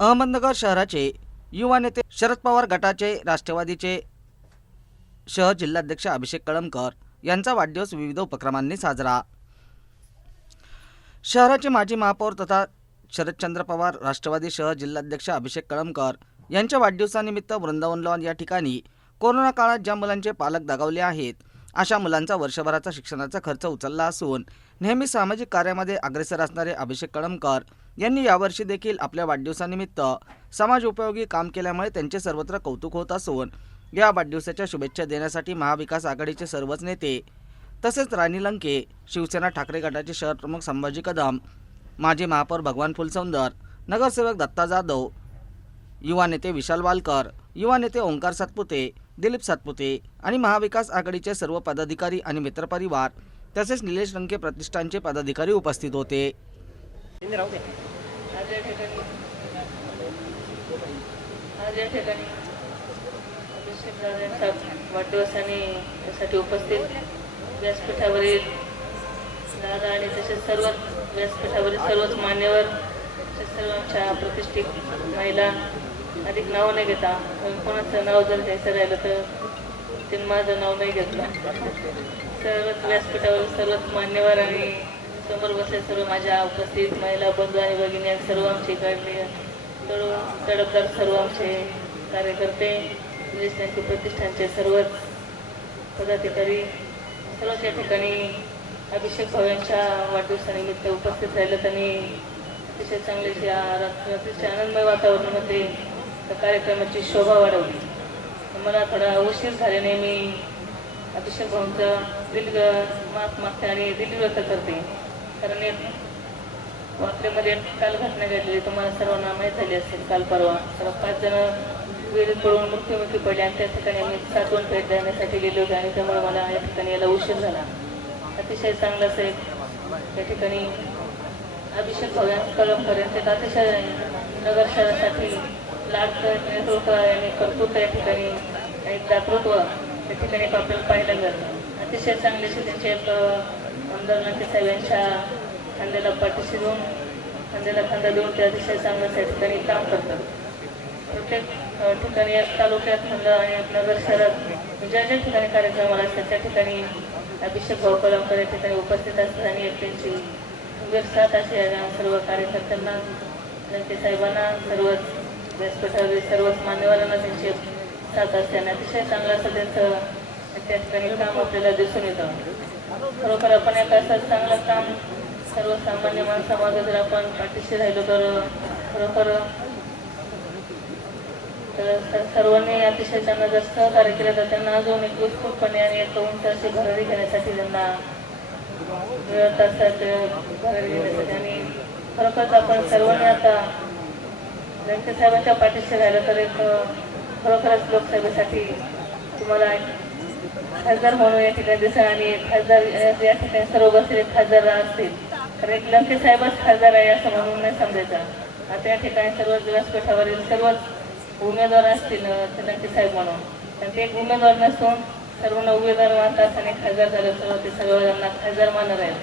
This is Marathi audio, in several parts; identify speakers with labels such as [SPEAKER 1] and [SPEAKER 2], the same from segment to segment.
[SPEAKER 1] अहमदनगर शहराचे युवा नेते शरद पवार गटाचे राष्ट्रवादीचे शहर जिल्हाध्यक्ष अभिषेक कळमकर यांचा वाढदिवस विविध उपक्रमांनी साजरा. शहराचे माजी महापौर तथा शरदचंद्र पवार राष्ट्रवादी शहर जिल्हाध्यक्ष अभिषेक कळमकर यांच्या वाढदिवसानिमित्त वृंदावन लॉन या ठिकाणी कोरोना काळात ज्या मुलांचे पालक दगावले आहेत अशा मुलांचा वर्षभराचा शिक्षणाचा खर्च उचलला असून नेहमी सामाजिक कार्यामध्ये अग्रेसर असणारे अभिषेक कळमकर यांनी यावर्षी देखील आपल्या वाढदिवसानिमित्त समाज उपयोगी काम केल्यामुळे त्यांचे सर्वत्र कौतुक होत असून या वाढदिवसाच्या शुभेच्छा देण्यासाठी महाविकास आघाडीचे सर्वच नेते तसेच राणी लंके शिवसेना ठाकरे गटाचे शहर प्रमुख संभाजी कदम माजी महापौर भगवान फुलसौंदर नगरसेवक दत्ता जाधव युवा नेते विशाल वालकर युवा नेते ओंकार सातपुते दिलीप सातपुते आणि महाविकास आघाडीचे सर्व पदाधिकारी आणि मित्रपरिवार तसेच निलेश रंके प्रतिष्ठानचे पदाधिकारी उपस्थित होते. आज ठिकाणी आज या ठिकाणी अभिषेक राव यांचा त्यासाठी उपस्थित व्यासपीठावरील दादा आणि तसेच सर्व व्यासपीठावरील सर्वच मान्यवर तसेच सर्वांच्या प्रतिष्ठित महिला अधिक नाव नाही घेता कोणाचं नाव जर घ्यायचं राहिलं तर त्यांनी माझं नाव नाही घेतलं सर्वच व्यासपीठावर सर्वच मान्यवर आणि समोर बसले सर्व माझ्या उपस्थित महिला बंधू आणि भगिनी सर्व आमचे काढले तरुण तडफदार सर्व आमचे कार्यकर्ते त्यांचे प्रतिष्ठानचे सर्वच पदाधिकारी सर्व त्या ठिकाणी अभिषेक भाव्यांच्या वाढदिवसानिमित्त उपस्थित राहिलं त्यांनी. अतिशय चांगले आ- रात्र- अतिशय आनंदमय वातावरणामध्ये त्या कार्यक्रमाची शोभा वाढवली. मला थोडा उशीर झाल्याने मी अभिषेक भाऊंचं दिल माफ मागते आणि दिल व्यक्त करते. कारण एक काल घटना
[SPEAKER 2] घडलेली. तुम्हाला सर्वांना माहीत झाली असेल काल परवा. तर पाच जण वेळ पडून मृत्युमुखी पडले आणि त्या ठिकाणी मी सातवण भेट देण्यासाठी गेले होते आणि त्यामुळे मला या ठिकाणी याला उशीर झाला. अतिशय चांगलं असं त्या ठिकाणी अभिषेक भाऊ यांचं एक अतिशय नगर शहरासाठी लाडकं आणि कर्तृत्व या ठिकाणी एक दातृत्व त्या ठिकाणी आपल्याला पाहायला जातं अतिशय चांगले असे त्यांचे एक आमदार लंके साहेब यांच्या खांद्याला पाठीशी देऊन खांद्याला खांदा देऊन ते अतिशय चांगलं त्या ठिकाणी काम करतात. प्रत्येक ठिकाणी तालुक्यात म्हणलं आणि नगर शहरात ज्या ज्या ठिकाणी कार्यक्रमाला असतात त्या ठिकाणी अभिषेक भाऊ या ठिकाणी उपस्थित असतात आणि एक त्यांची साथ अशी आहे. या सर्व कार्यकर्त्यांना त्यांचे साहेबांना सर्वच व्यासपीठावरील सर्वच मान्यवरांना त्यांची साथ असते आणि अतिशय चांगलं असं त्यांचं त्या ठिकाणी काम आपल्याला दिसून येतं. खरोखर आपण एक चांगलं काम सर्वसामान्य माणसामागे जर आपण पाठीशी राहिलो तर खरोखर तर सर्वांनी अतिशय त्यांना जर सहकार्य केलं तर त्यांना अजून एक उत्स्फूर्तपणे आणि एक उंच अशी भरारी घेण्यासाठी त्यांना मिळत असतात भरारी घेण्यासाठी आणि खरोखरच आपण सर्वांनी आता व्यंकटे साहेबांच्या पाठीशी राहिलं तर एक खरोखरच लोकसभेसाठी तुम्हाला खासदार म्हणून या ठिकाणी दिसेल आणि खासदार या ठिकाणी सर्व बसलेले खासदार असतील. तर एक लंके साहेबच खासदार आहे असं म्हणून नाही समजायचं. आता या ठिकाणी सर्वच व्यासपीठावरील सर्वच उमेदवार असतील ते लंके साहेब म्हणून. तर ते एक उमेदवार नसून सर्वांना उमेदवार मानतात आणि खासदार झालं सर्व ते सर्वजणांना खासदार मानणार आहेत.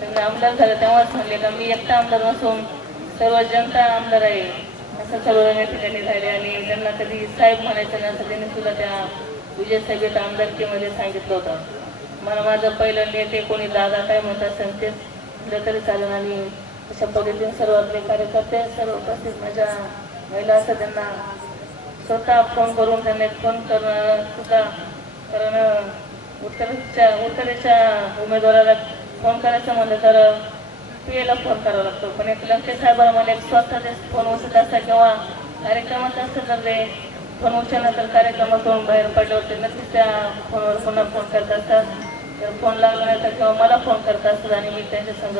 [SPEAKER 2] त्यांना आमदार झालं तेव्हाच म्हणले का मी एकटा आमदार नसून सर्व जनता आमदार आहे. असं सर्व या ठिकाणी झाले आणि त्यांना कधी साहेब म्हणायचं नसतं त्यांनी सुद्धा त्या विजय आमदारकीमध्ये सांगितलं होतं. मला माझं पहिलं नेते कोणी दादा काय म्हणतात सांगते तेच दिलं तरी चालेल. आणि अशा पद्धतीने सर्व आपले कार्यकर्ते सर्व उपस्थित माझ्या महिला असं त्यांना स्वतः फोन करून त्यांना फोन करणं सुद्धा कारण उत्तरेच्या उत्तरेच्या उमेदवाराला फोन करायचं म्हणलं तर पी एला फोन करावा लागतो. पण एक लंके साहेबाला मला एक स्वतः फोन उचलत असता किंवा कार्यक्रमात असतं तर ते फोन उचललं कार्यक्रमातून बाहेर पडल्यावर ते नक्कीच त्या फोनवर पुन्हा फोन करत असतात. तर फोन लागला नाही तर किंवा मला फोन करत असतात आणि मी त्यांच्या संग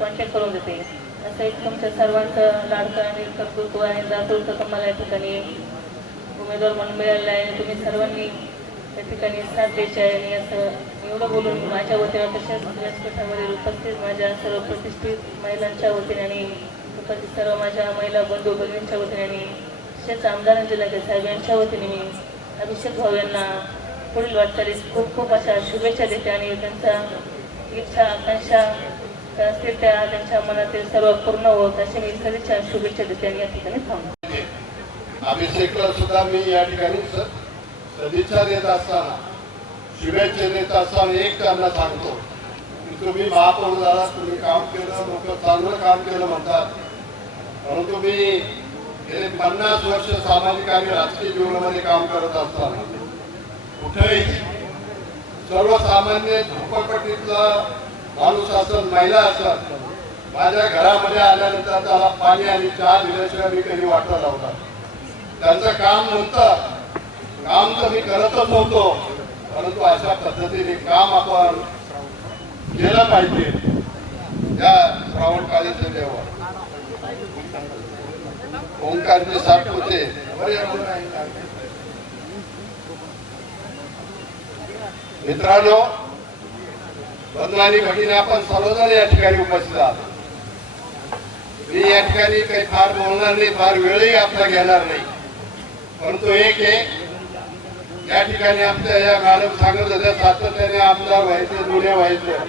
[SPEAKER 2] कॉन्टॅक्ट करून देते. असं एक तुमच्या सर्वांचं लाडकं आणि कर्तृत्व आणि दातृत्व तुम्हाला या ठिकाणी उमेदवार म्हणून मिळालेलं आहे. तुम्ही सर्वांनी त्या ठिकाणी साथ द्यायची आहे आणि असं एवढं बोलून माझ्या वतीने तसेच व्यासपीठावरील उपस्थित माझ्या सर्व प्रतिष्ठित महिलांच्या वतीने आणि उपस्थित सर्व माझ्या महिला बंधू भगिनींच्या वतीने आणि तसेच आमदार जिल्ह्याचे साहेब यांच्या वतीने मी अभिषेक भाऊ यांना पुढील वाटचालीस खूप खूप अशा शुभेच्छा देते आणि त्यांचा इच्छा आकांक्षा असतील त्या त्यांच्या मनातील सर्व पूर्ण होत अशी मी सदिच्छा शुभेच्छा देते आणि या ठिकाणी थांबतो अभिषेकला सुद्धा मी या ठिकाणी सदिच्छा देत असताना शुभेच्छा देत असताना एक त्यांना सांगतो की तुम्ही महापौर झाला तुम्ही काम केलं लोक चांगलं काम केलं म्हणतात. परंतु मी गेले पन्नास वर्ष सामाजिक आणि राजकीय जीवनामध्ये काम करत असताना कुठेही सर्वसामान्य झोपडपट्टीतला माणूस असत महिला असत माझ्या घरामध्ये आल्यानंतर त्याला पाणी आणि चहा दिल्याशिवाय मी कधी वाटला लावला त्यांचं काम नव्हतं. काम तर मी करतच नव्हतो. परंतु अशा पद्धतीने काम आपण केलं पाहिजे. या श्रावण काळीचं जेव्हा ओंकारजी साठ होते. मित्रांनो बंधू भगिनी आपण सर्वजण या ठिकाणी उपस्थित आहात. मी या ठिकाणी काही फार बोलणार नाही फार वेळही आपला घेणार नाही. परंतु एक आहे या ठिकाणी आमच्या या मॅडम सांगत होत्या सातत्याने आमदार व्हायचं जुने व्हायचं.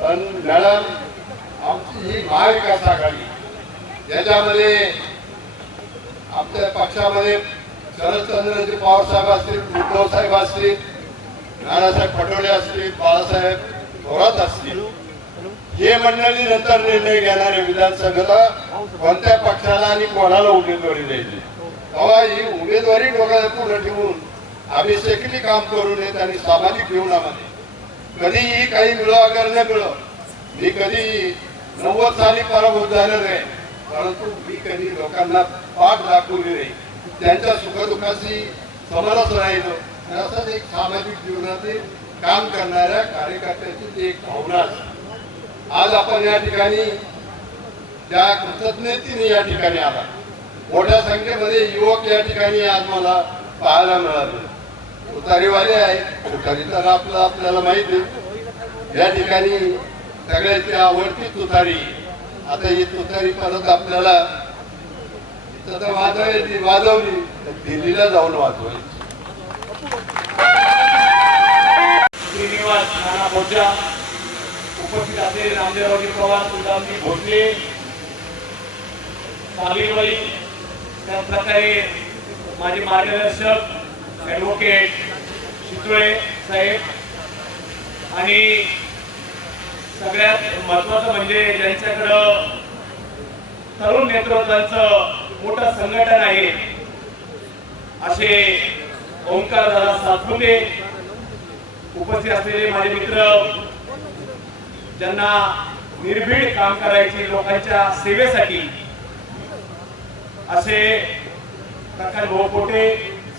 [SPEAKER 2] पण मॅडम आमची ही महाविकास आघाडी याच्यामध्ये आमच्या पक्षामध्ये शरदचंद्रजी पवार साहेब असतील उद्धव साहेब असतील नानासाहेब पटोले असतील बाळासाहेब थोरात असतील. हे मंडळी नंतर निर्णय घेणारे विधानसभेला कोणत्या पक्षाला आणि कोणाला उमेदवारी द्यायची? तेव्हा ही उमेदवारी डोक्याला पुढे ठेवून अभिषेकली काम करू नये आणि सामाजिक जीवनामध्ये कधीही काही मिळो अगर न मिळो मी कधी नव्वद साली पराभूत झालेलो आहे. परंतु मी कधी लोकांना पाठ दाखवली नाही. त्यांच्या सुखदुःखाशी समरस राहिलो. असंच एक सामाजिक जीवनातील काम करणाऱ्या कार्यकर्त्याची ती एक भावना आज आपण या ठिकाणी त्या कृतज्ञतेने या ठिकाणी आला. मोठ्या संख्येमध्ये युवक या ठिकाणी आज मला पाहायला मिळाले. उतारीवाले आहे उतारी तर आपलं आपल्याला माहिती. आहे या ठिकाणी सगळ्याची आवडती तुतारी आता ही तुतारी परत आपल्याला वाजवायची वाजवली. तर दिल्लीला जाऊन वाजवायची. श्रीनिवास नाना मोर्चा उपस्थित असलेले नामदेवरावजी पवार सुलतानजी भोसले सालीबाई त्याचप्रकारे माझे मार्गदर्शक ॲडव्होकेट शितुळे साहेब आणि सगळ्यात महत्वाचं म्हणजे ज्यांच्याकडं तरुण नेतृत्वाचं मोठं संघटन आहे असे ओंकार दादा सातपुते उपस्थित असलेले माझे मित्र ज्यांना निर्भीड काम करायचे लोकांच्या सेवेसाठी असे प्रकाश भाऊ कोटे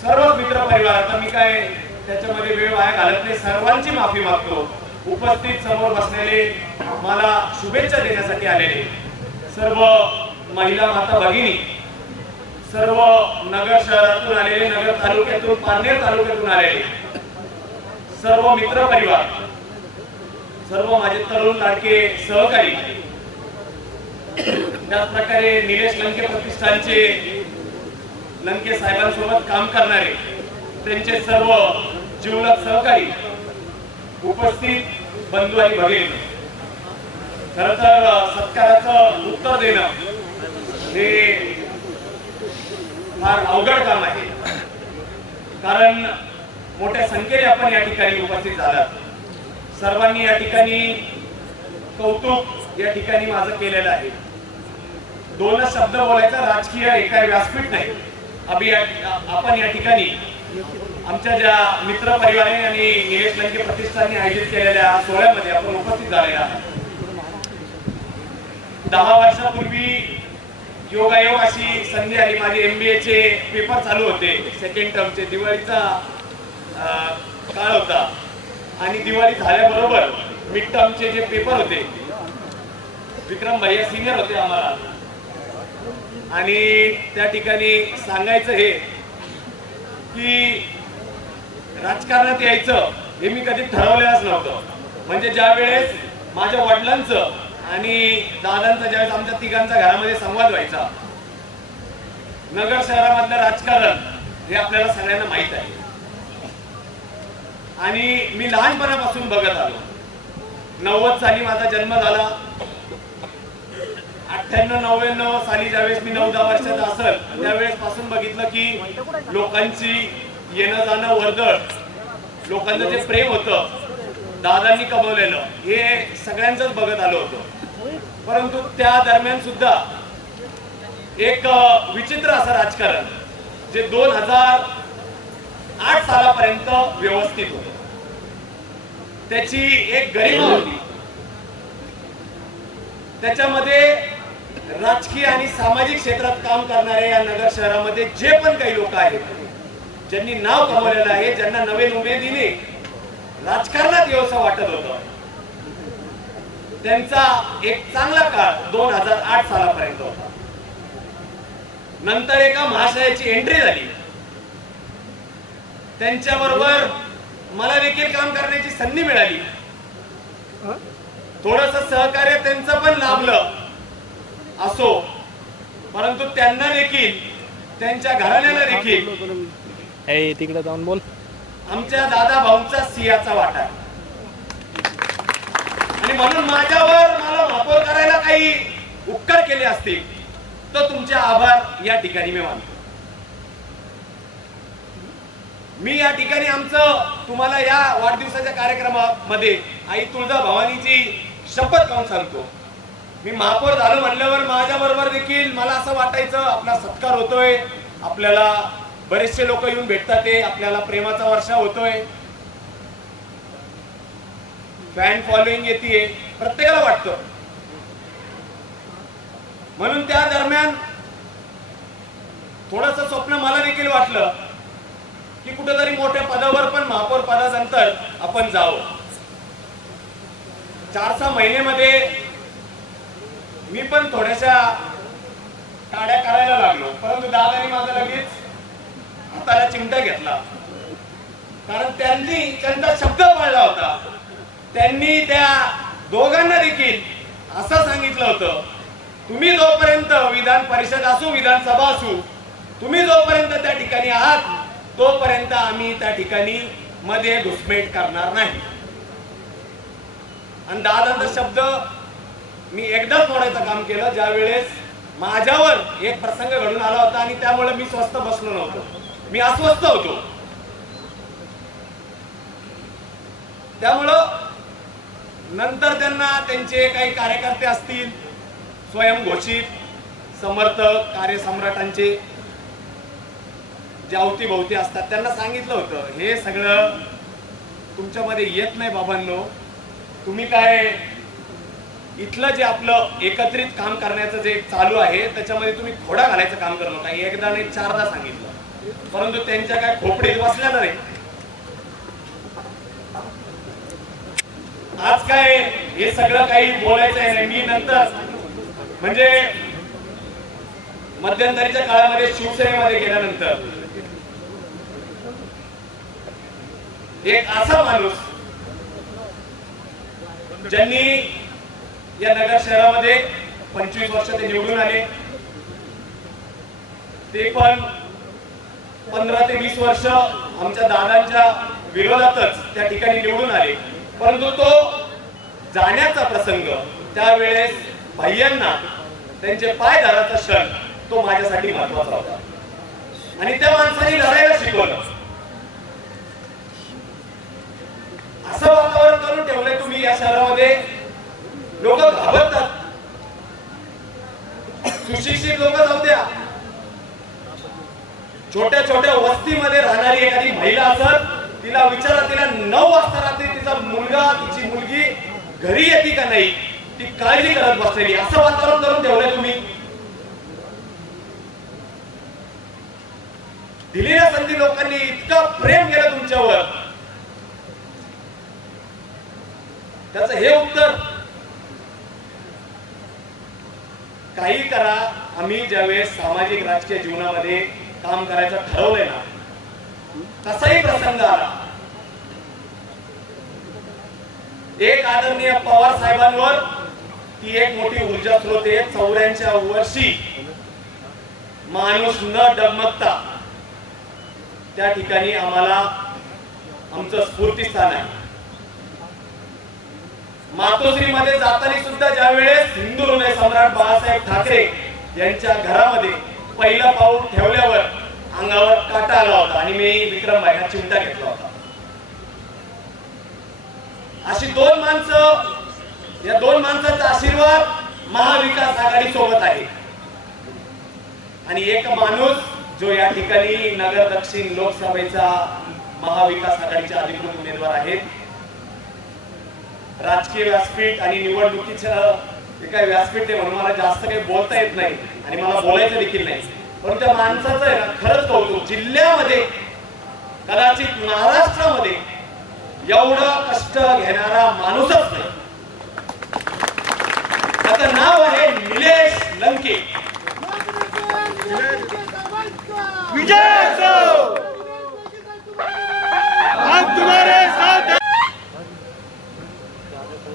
[SPEAKER 2] सर्व मित्र परिवार आता मी काय त्याच्यामध्ये वेळ वाया घालत नाही सर्वांची माफी मागतो. उपस्थित समोर बसलेले मला शुभेच्छा देण्यासाठी आलेले सर्व महिला माता भगिनी सर्व नगर शहरातून आलेले नगर तालुक्यातून पारनेर तालुक्यातून आलेले सर्व मित्र परिवार सर्व माझे तरुण लाडके सहकारी त्याच प्रकारे निलेश लंके प्रतिष्ठानचे लंके साहेबांसोबत काम करणारे त्यांचे सर्व जीवलक सहकारी उपस्थित बंधू आणि भगिनी खर तर सत्काराचं उत्तर देणं हे फार अवघड काम आहे. कारण मोठ्या संख्येने आपण या ठिकाणी उपस्थित झाला सर्वांनी या ठिकाणी कौतुक या ठिकाणी माझं केलेलं आहे. दोनच शब्द बोलायचा राजकीय एका व्यासपीठ नाही. अभि आपण या ठिकाणी आमच्या ज्या मित्र परिवाराने आणि निलेश लंके प्रतिष्ठानने आयोजित केलेल्या सोहळ्यामध्ये आपण उपस्थित झालेला दहा वर्षापूर्वी योगायोग अशी संधी आली. माझे एमबीए चे पेपर चालू होते. सेकंड टर्मचे दिवाळीचा काळ होता. आणि दिवाळी झाल्याबरोबर मिड टर्मचे जे पेपर होते विक्रम भैया सिनियर होते आम्हाला. आणि त्या ठिकाणी सांगायचं हे की राजकारणात यायचं हे मी कधी ठरवलेलंच नव्हतं. म्हणजे ज्या वेळेस माझ्या वडिलांचं आणि दादांचा ज्यावेळेस आमच्या तिघांचा घरामध्ये संवाद व्हायचा नगर शहरामधलं राजकारण हे आपल्याला सगळ्यांना माहीत आहे. आणि मी लहानपणापासून बघत आलो. नव्वद साली माझा जन्म झाला. अठ्ठ्याण्णव नव्याण्णव साली ज्यावेळेस मी नऊ दहा वर्षाचा असेल त्यावेळेस पासून बघितलं की लोकांची येणं जाणं वर्दळ लोकांचं जे प्रेम होतं दादांनी कमवलेलं हे सगळ्यांचंच बघत आलो होतो. परंतु त्या दरम्यान सुद्धा एक विचित्र असं राजकारण जे दोन हजार आठ सालापर्यंत व्यवस्थित होत. त्याची एक गरिमा होती. त्याच्यामध्ये राजकीय आणि सामाजिक क्षेत्रात काम करणाऱ्या या नगर शहरामध्ये जे पण काही लोक आहेत ज्यांनी नाव कमवलेलं आहे ज्यांना नवीन उमेदीने राजकारणात व्यवसाय वाटत होत. त्यांचा एक चांगला काळ दोन हजार आठ सालापर्यंत होता. नंतर एका महाशयाची एंट्री झाली. त्यांच्याबरोबर मला देखील काम करण्याची संधी मिळाली. थोडस सहकार्य त्यांचं पण लाभलं असो. परंतु त्यांना देखील त्यांच्या घराण्याला देखील ए तिकडे जाऊन बोल. आमच्या दादा भाऊंचा सिंहाचा वाटा. आणि म्हणून माझ्यावर मला वापर करायला काही उपकार केले असतील तर तुमचे आभार या ठिकाणी मी मानतो. मी या ठिकाणी आमचं तुम्हाला या वाढदिवसाच्या कार्यक्रमामध्ये आई तुळजा भवानीची शपथ खाऊन सांगतो. मी महापौर झालो म्हणल्यावर माझ्या बरोबर देखील मला असं वाटायचं आपला सत्कार होतोय आपल्याला बरेचसे लोक येऊन भेटतात ते आपल्याला प्रेमाचा वर्षा होतोय. फॅन फॉलोईंग येते प्रत्येकाला वाटतं. म्हणून त्या दरम्यान थोडस स्वप्न मला देखील वाटलं की कुठेतरी मोठ्या पदावर पण महापौर पदानंतर आपण जावं. चार सहा महिन्यामध्ये मी पण थोड्याशा टाड्या करायला लागलो परंतु दादाने माझं लगेच हाताला चिमटा घेतला. कारण त्यांनी त्यांचा शब्द पाळला होता. त्यांनी त्या दोघांना देखील असं सांगितलं होतं तुम्ही जोपर्यंत विधान परिषद असू विधानसभा असू तुम्ही जोपर्यंत त्या ठिकाणी आहात तोपर्यंत आम्ही त्या ठिकाणी मध्ये घुसमेट करणार नाही. आणि दादांचा शब्द मी एकदाच मोडायचं काम केलं ज्या वेळेस माझ्यावर एक प्रसंग घडून आला होता आणि त्यामुळे मी स्वस्त बसलो नव्हतो. मी अस्वस्थ होतो. त्यामुळं नंतर त्यांना त्यांचे काही कार्यकर्ते असतील स्वयंघोषित समर्थक कार्यसम्राटांचे जे अवतीभोवती असतात त्यांना सांगितलं होतं हे सगळं तुमच्यामध्ये येत नाही बाबांनो. तुम्ही काय इथलं जे आपलं एकत्रित काम करण्याचं जे चालू आहे त्याच्यामध्ये तुम्ही खोडा घालायचं काम करू नका एकदा नाही चारदा सांगितलं. परंतु त्यांच्या काय खोपडीत बसल्या नाही आज काय हे सगळं काही बोलायचं आहे मी नंतर म्हणजे मध्यंतरीच्या काळामध्ये शिवसेनेमध्ये गेल्यानंतर एक असा माणूस ज्यांनी या नगर शहरामध्ये पंचवीस वर्ष ते निवडून आले. ते पण पंधरा ते वीस वर्ष आमच्या दादांच्या विरोधातच त्या ठिकाणी निवडून आले. परंतु तो जाण्याचा प्रसंग त्यावेळेस भाय्यांना त्यांचे पाय धराचा क्षण तो माझ्यासाठी महत्त्वाचा होता. आणि त्या माणसाने लढायला शिकवलं. असं वातावरण करून ठेवलंय तुम्ही या शहरामध्ये. लोक घाबरतात. सुशिक्षित लोक जाऊ छोट्या छोट्या वस्तीमध्ये राहणारी एखादी महिला असत तिला विचारा तिला नऊ वाजता रात्री तिचा मुलगा तिची मुलगी घरी येते का नाही ती काळजी करत बसलेली. असं वातावरण करून ठेवलंय तुम्ही. दिलेल्या संधी लोकांनी इतकं प्रेम केलं तुमच्यावर. त्याच हे उत्तर काही करा आम्ही ज्यावेळेस सामाजिक राजकीय जीवनामध्ये काम करायचं ठरवलंय ना तसाही प्रसंग आला. एक आदरणीय पवार साहेबांवर ती एक मोठी ऊर्जा स्रोत आहे चौऱ्याच्या वर्षी. माणूस न डगमगता त्या ठिकाणी आम्हाला आमचं स्फूर्तीस्थान आहे. मातोश्री मध्ये जाताना सुद्धा ज्या वेळेस हिंदू हृदय सम्राट बाळासाहेब ठाकरे यांच्या घरामध्ये पहिलं पाऊल ठेवल्यावर अंगावर काटा आला होता आणि मी विक्रम भाई चिमटा घेतला होता. अशी दोन माणसं या दोन माणसांचा आशीर्वाद महाविकास आघाडी सोबत आहे. आणि एक माणूस जो या ठिकाणी नगर दक्षिण लोकसभेचा महाविकास आघाडीचे अधिकृत उमेदवार आहेत राजकीय व्यासपीठ आणि निवडणुकीचं हे काय व्यासपीठ आहे म्हणून मला जास्त काही बोलता येत नाही आणि मला बोलायचं देखील नाही. पण त्या माणसाचं आहे ना खरंच कौतुक. जिल्ह्यामध्ये कदाचित महाराष्ट्रामध्ये एवढं कष्ट घेणारा माणूसच नाही. त्याचं नाव आहे निलेश लंके.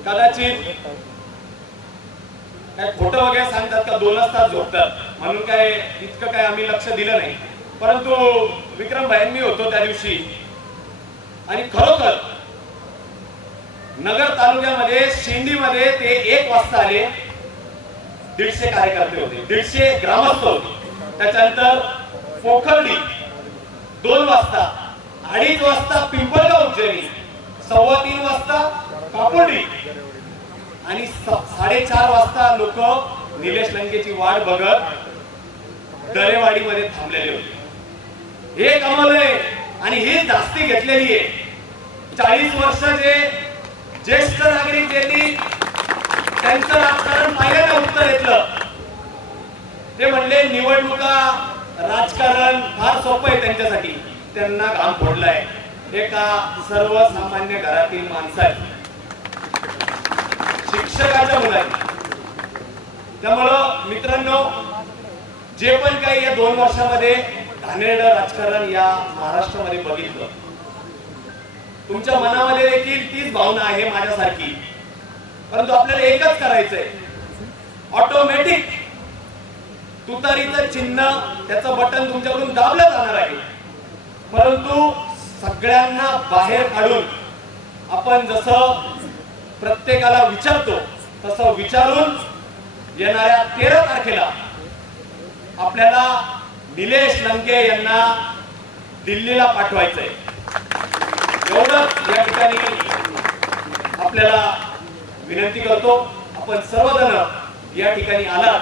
[SPEAKER 2] कदाचित काय खोटं वगैरे सांगतात का? दोनच तास झोपतात. म्हणून काय इतकं काय आम्ही लक्ष दिलं नाही. परंतु विक्रम भाईंनी होतो त्या दिवशी. आणि खरोखर नगर तालुक्यामध्ये शिंदीमध्ये ते एक वाजता आले दीडशे कार्यकर्ते होते. दीडशे ग्रामस्थ होते. त्याच्यानंतर पोखर्डी दोन वाजता अडीच वाजता पिंपळगाव उज्जैनी सव्वा तीन वाजता कापोडी आणि साडेचार वाजता लोक निलेश लंकेची वाट बघत दरेवाडीमध्ये थांबलेले होते. हे कमवलंय आणि ही जास्ती घेतलेली आहे. चाळीस वर्ष जे ज्येष्ठ नागरिक ज्यांनी त्यांचं राजकारण पहिल्यांदा उत्तर घेतलं? ते म्हणले निवडणुका राजकारण फार सोपं आहे त्यांच्यासाठी. त्यांना घाम फोडलाय. एका सर्वसामान्य घरातील माणसं आहेत? शिक्षकाच्या मुलांनी त्यामुळं मित्रांनो जे पण काही या दोन वर्षामध्ये घाणेरडं राजकारण या महाराष्ट्रामध्ये बघितलं तुमच्या मनामध्ये देखील तीच भावना आहे माझ्यासारखी. परंतु आपल्याला एकच करायचंय. ऑटोमॅटिक तुतारीचं चिन्ह त्याचं बटन तुमच्याकडून दाबलं जाणार आहे. परंतु सगळ्यांना बाहेर काढून आपण जसं प्रत्येकाला विचारतो तसं विचारून येणाऱ्या तेरा तारखेला आपल्याला निलेश लंके यांना दिल्लीला पाठवायचंय. एवढंच या ठिकाणी आपल्याला विनंती करतो. आपण सर्वजण या ठिकाणी आलात.